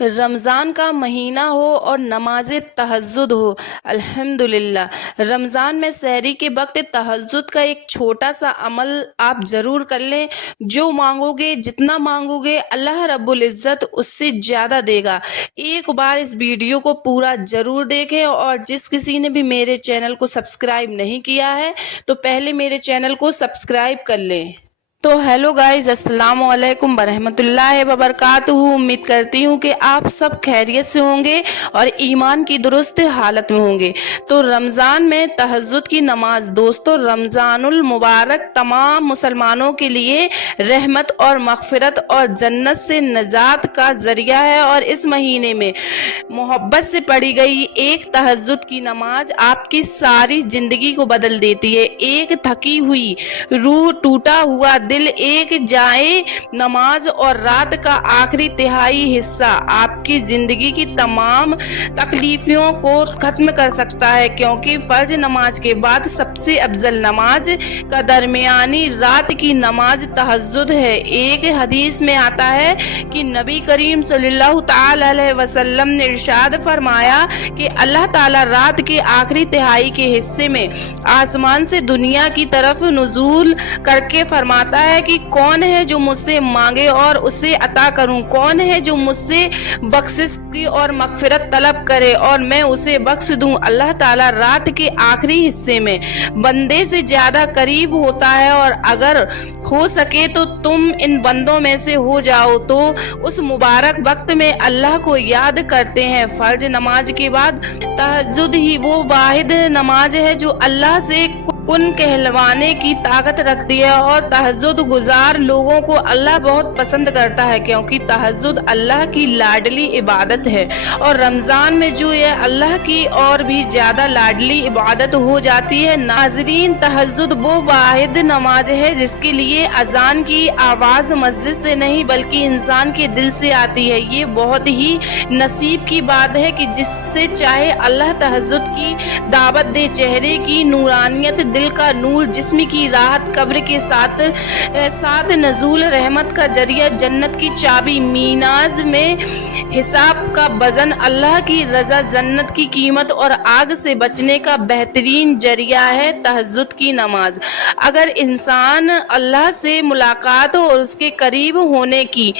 रमज़ान का महीना हो और नमाज तहज्जुद हो। अल्हम्दुलिल्लाह। रमज़ान में सहरी के वक्त तहज्जुद का एक छोटा सा अमल आप ज़रूर कर लें। जो मांगोगे, जितना मांगोगे, अल्लाह रब्बुल इज़्ज़त उससे ज़्यादा देगा। एक बार इस वीडियो को पूरा ज़रूर देखें, और जिस किसी ने भी मेरे चैनल को सब्सक्राइब नहीं किया है तो पहले मेरे चैनल को सब्सक्राइब कर लें। तो हेलो गाइज, अस्सलाम वालेकुम बरहमतुल्लाहि वबरकातुहू। उम्मीद करती हूँ कि आप सब खैरियत से होंगे और ईमान की दुरुस्त हालत में होंगे। तो रमज़ान में तहज्जुद की नमाज, दोस्तों रमज़ानुल मुबारक तमाम मुसलमानों के लिए रहमत और मग़फ़िरत और जन्नत से नजात का ज़रिया है। और इस महीने में मोहब्बत से पढ़ी गई एक तहज्जुद की नमाज आपकी सारी ज़िंदगी को बदल देती है। एक थकी हुई रूह, टूटा हुआ दिल, एक जाए नमाज और रात का आखिरी तिहाई हिस्सा आपकी जिंदगी की तमाम तकलीफों को खत्म कर सकता है, क्योंकि फर्ज नमाज के बाद सबसे अफजल नमाज का दरमियानी रात की नमाज तहज्जुद है। एक हदीस में आता है कि नबी करीम सल्लल्लाहु ताला अलैहि वसल्लम ने इरशाद फरमाया कि अल्लाह ताला रात के आखिरी तिहाई के हिस्से में आसमान से दुनिया की तरफ नुज़ूल करके फरमाता है कि कौन है जो मुझसे मांगे और उसे अता करूं, कौन है जो मुझसे बख्शिश की और मग़फ़िरत तलब करे और मैं उसे बख्श दूं। अल्लाह ताला रात के आखिरी हिस्से में बंदे से ज्यादा करीब होता है, और अगर हो सके तो तुम इन बंदों में से हो जाओ। तो उस मुबारक वक्त में अल्लाह को याद करते हैं। फर्ज नमाज के बाद तहज्जुद ही वो वाहिद नमाज है जो अल्लाह से कुन कहलवाने की ताकत रखती है, और तहज्जुद गुजार लोगों को अल्लाह बहुत पसंद करता है, क्योंकि तहज्जुद अल्लाह की लाडली इबादत है। और रमज़ान में जो ये अल्लाह की और भी ज़्यादा लाडली इबादत हो जाती है। नाज़रीन, तहज्जुद वो वाहिद नमाज है जिसके लिए अजान की आवाज़ मस्जिद से नहीं बल्कि इंसान के दिल से आती है। ये बहुत ही नसीब की बात है कि जिससे चाहे अल्लाह तहज्जुद की दावत दे। चेहरे की नूरानियत, दिल का नूर, जिस्म की राहत, कब्र के साथ नज़ूल रहमत का जरिया, जन्नत की चाबी, मीनाज में हिसाब का वजन, अल्लाह की रज़ा, जन्नत की कीमत और आग से बचने का बेहतरीन जरिया है तहज्जुद की नमाज। अगर इंसान अल्लाह से मुलाकात और उसके करीब होने की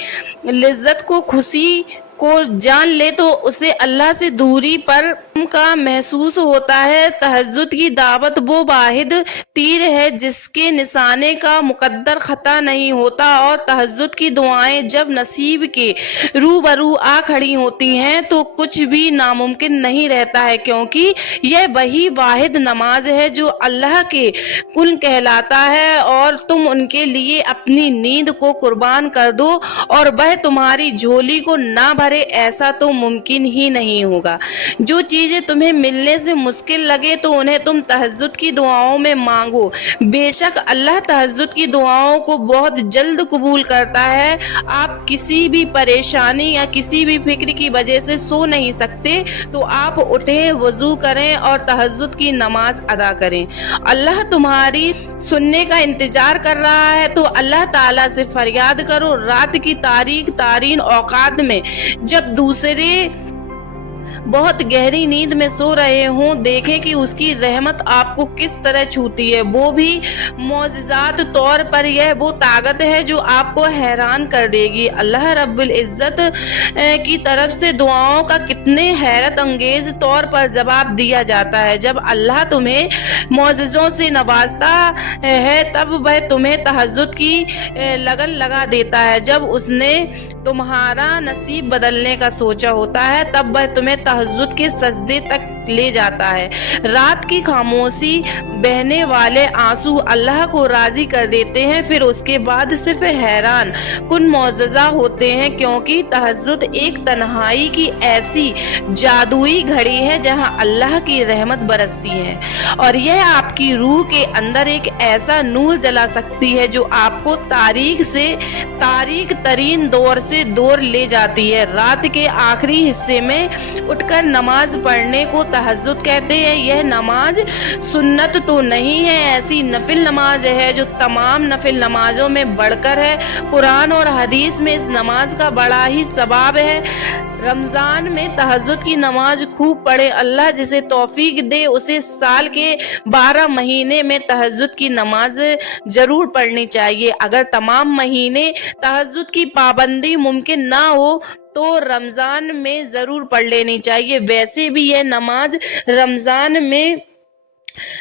लिज्जत को, खुशी को जान ले तो उसे अल्लाह से दूरी पर का महसूस होता है। तहज्जुद की दावत वो वाहिद तीर है जिसके निशाने का मुकद्दर खता नहीं होता, और तहज्जुद की दुआएं जब नसीब के रूबरू आ खड़ी होती हैं तो कुछ भी नामुमकिन नहीं रहता है, क्योंकि यह वही वाहिद नमाज है जो अल्लाह के कुल कहलाता है। और तुम उनके लिए अपनी नींद को कुर्बान कर दो और वह तुम्हारी झोली को ना भरे, ऐसा तो मुमकिन ही नहीं होगा। जो चीजें तुम्हें मिलने से मुश्किल लगे तो उन्हें तुम तहज्जुद की दुआओं में मांगो। बेशक अल्लाह तहज्जुद की दुआओं को बहुत जल्द कबूल करता है। आप किसी भी परेशानी या किसी भी फिक्र की वजह से सो नहीं सकते तो आप उठें, वजू करें और तहज्जुद की नमाज अदा करें। अल्लाह तुम्हारी सुनने का इंतजार कर रहा है, तो अल्लाह ताला से फरियाद करो। रात की तारीन औकात में जब दूसरे बहुत गहरी नींद में सो रहे हों, देखें कि उसकी रहमत आपको किस तरह छूती है। वो भी मौजिज़ात तौर पर यह वो ताकत है जो आपको हैरान कर देगी। अल्लाह रब्बुल इज़्ज़त की तरफ से दुआओं का कितने हैरत अंगेज तौर पर जवाब दिया जाता है। जब अल्लाह तुम्हें मौजिज़ों से नवाजता है तब वह तुम्हें तहज्जुद की लगन लगा देता है। जब उसने तुम्हारा नसीब बदलने का सोचा होता है तब वह तुम्हें तहज्जुद के सजदे तक ले जाता है। रात की खामोशी, बहने वाले आंसू अल्लाह को राजी कर देते हैं। फिर उसके बाद सिर्फ हैरान कुन मौजज़ा होते हैं, क्योंकि तहज्जुद एक तन्हाई की ऐसी जादुई घड़ी है जहां अल्लाह की रहमत बरसती है, और यह आपकी रूह के अंदर एक ऐसा नूर जला सकती है जो आपको तारीख तरीन दौर से दूर ले जाती है। रात के आखिरी हिस्से में उठकर नमाज पढ़ने को तहज्जुद कहते हैं। यह नमाज सुन्नत तो नहीं है, ऐसी नफिल नमाज है जो तमाम नफिल नमाजों में बढ़कर है। कुरान और हदीस में इस नमाज का बड़ा ही सवाब है। रमज़ान में तहज्जुद की नमाज खूब पढ़े। अल्लाह जिसे तौफीक दे उसे साल के 12 महीने में तहज्जुद की नमाज जरूर पढ़नी चाहिए। अगर तमाम महीने तहज्जुद की पाबंदी मुमकिन ना हो तो रमज़ान में ज़रूर पढ़ लेनी चाहिए। वैसे भी यह नमाज रमज़ान में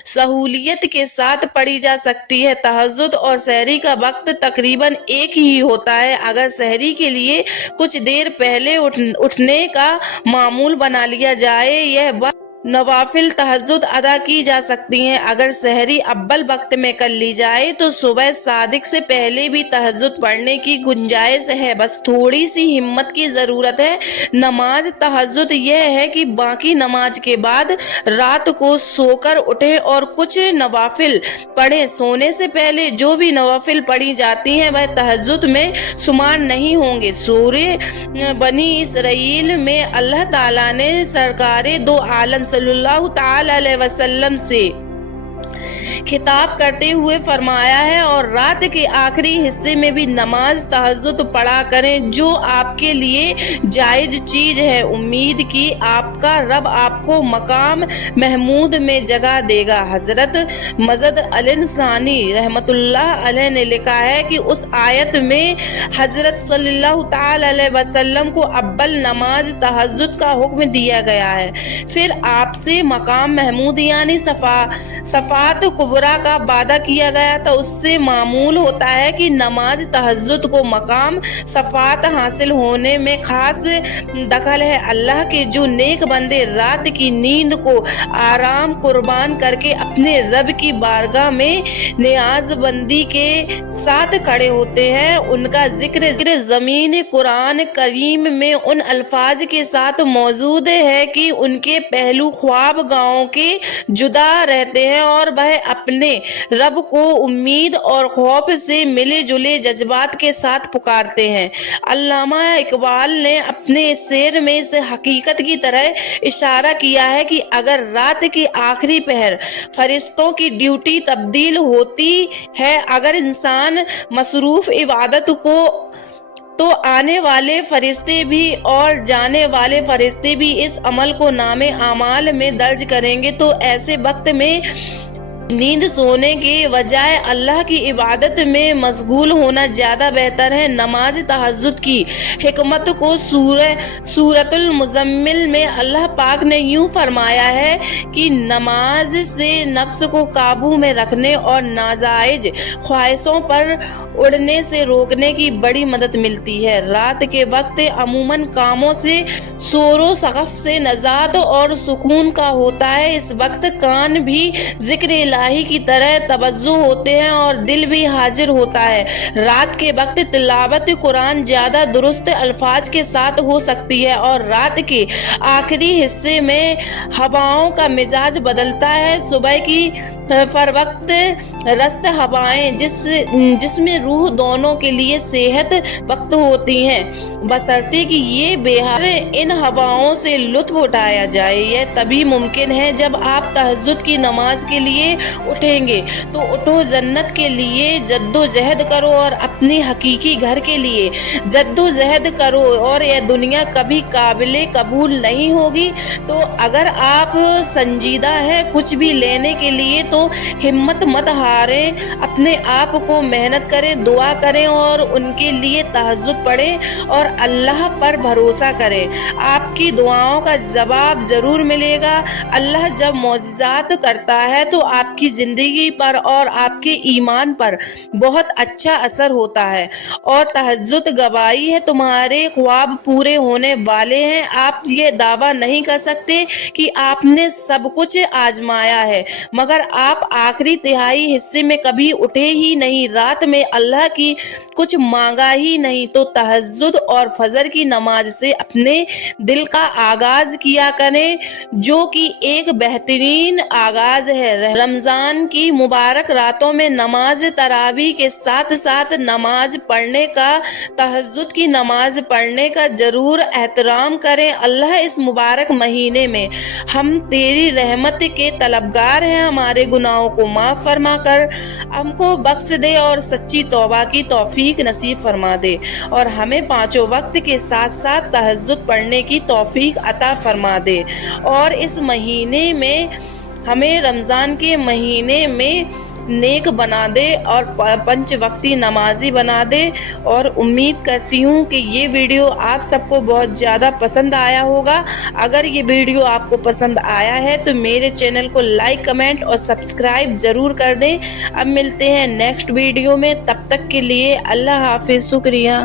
सहूलियत के साथ पढ़ी जा सकती है। तहज्जुद और सहरी का वक्त तकरीबन एक ही होता है। अगर सहरी के लिए कुछ देर पहले उठने का मामूल बना लिया जाए, यह वक्त नवाफिल तहज्जुद अदा की जा सकती हैं। अगर सहरी अव्वल वक्त में कर ली जाए तो सुबह सादिक से पहले भी तहज्जुद पढ़ने की गुंजाइश है, बस थोड़ी सी हिम्मत की ज़रूरत है। नमाज तहज्जुद यह है कि बाकी नमाज के बाद रात को सोकर उठें और कुछ नवाफिल पढ़ें। सोने से पहले जो भी नवाफिल पढ़ी जाती हैं वह तहज्जुद में शुमार नहीं होंगे। सूरह बनी इसराइल में अल्लाह ताला ने सरकारे दो आलम सल्लल्लाहु ताला अलैहि वसल्लम से खिताब करते हुए फरमाया है, और रात के आखिरी हिस्से में भी नमाज तहज्जुद पढ़ा करें जो आपके लिए जायज चीज है। उम्मीद की आपका रब आपको मकाम महमूद में जगह देगा। हजरत मजद अल-इंसानी रहमतुल्लाह अलैह ने लिखा है कि उस आयत में हजरत सल्लल्लाहु ताला अलैहि वसल्लम को अव्वल नमाज तहज्जुद का हुक्म दिया गया है, फिर आपसे मकाम महमूद यानी सफात कुबरा का वादा किया गया था। उससे मामूल होता है कि नमाज तहज्जुद को मकाम सफात हासिल होने में खास दखल है। अल्लाह के जो नेक बंदे रात की नींद को आराम कुर्बान करके अपने रब की बारगाह में नियाज़बंदी के साथ खड़े होते हैं, उनका जिक्र ज़मीन कुरान करीम में उन अल्फाज के साथ मौजूद है कि उनके पहलू ख्वाब गाँव के जुदा रहते हैं और वह अपने रब को उम्मीद और खौफ से मिले जुले जज्बात के साथ पुकारते हैं। अल्लामा इकबाल ने अपने शेर में इस हकीकत की तरह इशारा किया है कि अगर रात की आखिरी पहर फरिश्तों की ड्यूटी तब्दील होती है, अगर इंसान मसरूफ इबादत को तो आने वाले फरिश्ते भी और जाने वाले फरिश्ते भी इस अमल को नामे आमाल में दर्ज करेंगे। तो ऐसे वक्त में नींद सोने के बजाय अल्लाह की इबादत में मशगूल होना ज़्यादा बेहतर है। नमाज तहज्जुद की हिकमत को सूरतुल मुज़म्मिल में अल्लाह पाक ने यूँ फरमाया है कि नमाज से नफ्स को काबू में रखने और नाजायज ख्वाहिशों पर उड़ने से रोकने की बड़ी मदद मिलती है। रात के वक्त अमूमन कामों से शोरो सक़फ़ से नजात और सुकून का होता है। इस वक्त कान भी जिक्र इलाही की तरह तवज्जो होते हैं और दिल भी हाजिर होता है। रात के वक्त तिलावत कुरान ज़्यादा दुरुस्त अल्फाज के साथ हो सकती है और रात के आखिरी हिस्से में हवाओं का मिजाज बदलता है। सुबह की फरवक्त रस्त हवाएं जिसमें रूह दोनों के लिए सेहत वक्त होती हैं, बशर्ते कि ये बेहाल इन हवाओं से लुत्फ उठाया जाए। यह तभी मुमकिन है जब आप तहज्जुद की नमाज के लिए उठेंगे। तो उठो, जन्नत के लिए जद्दोजहद करो और अपनी हकीकी घर के लिए जद्दोजहद करो, और यह दुनिया कभी काबिले कबूल नहीं होगी। तो अगर आप संजीदा हैं कुछ भी लेने के लिए तो हिम्मत मत हारें, अपने आप को मेहनत करें, दुआ करें और उनके लिए तहज्जुद पढ़ें और अल्लाह पर भरोसा करें। आपकी दुआओं का जवाब जरूर मिलेगा। अल्लाह जब मौजिज़ात करता है तो आपकी ज़िंदगी पर और आपके ईमान पर बहुत अच्छा असर होता है, और तहज्जुद गवाही है तुम्हारे ख्वाब पूरे होने वाले हैं। आप ये दावा नहीं कर सकते कि आपने सब कुछ आजमाया है, मगर आप आखिरी तिहाई हिस्से में कभी उठे ही नहीं, रात में अल्लाह की कुछ मांगा ही नहीं। तो तहज्जुद और फजर की नमाज से अपने दिल का आगाज किया करें, जो कि एक बेहतरीन आगाज है। रमजान की मुबारक रातों में नमाज तरावी के साथ साथ نماز پڑھنے کا، تہجد کی نماز پڑھنے کا ضرور احترام کریں۔ اللہ اس مبارک مہینے میں ہم تیری رحمت کے طلبگار ہیں، ہمارے گناہوں کو معاف فرما کر ہم کو بخش دے اور سچی توبہ کی توفیق نصیب فرما دے، اور ہمیں پانچوں وقت کے ساتھ ساتھ تہجد پڑھنے کی توفیق عطا فرما دے، اور اس مہینے میں ہمیں رمضان کے مہینے میں نیک بنا دے اور پنچ وقتی نمازی بنا دے۔ اور امید کرتی ہوں کہ یہ ویڈیو آپ سب کو بہت زیادہ پسند آیا ہوگا۔ اگر یہ ویڈیو آپ کو پسند آیا ہے تو میرے چینل کو لائک، کمنٹ اور سبسکرائب ضرور کر دیں۔ اب ملتے ہیں نیکسٹ ویڈیو میں، تب تک کے لیے اللہ حافظ، شکریہ۔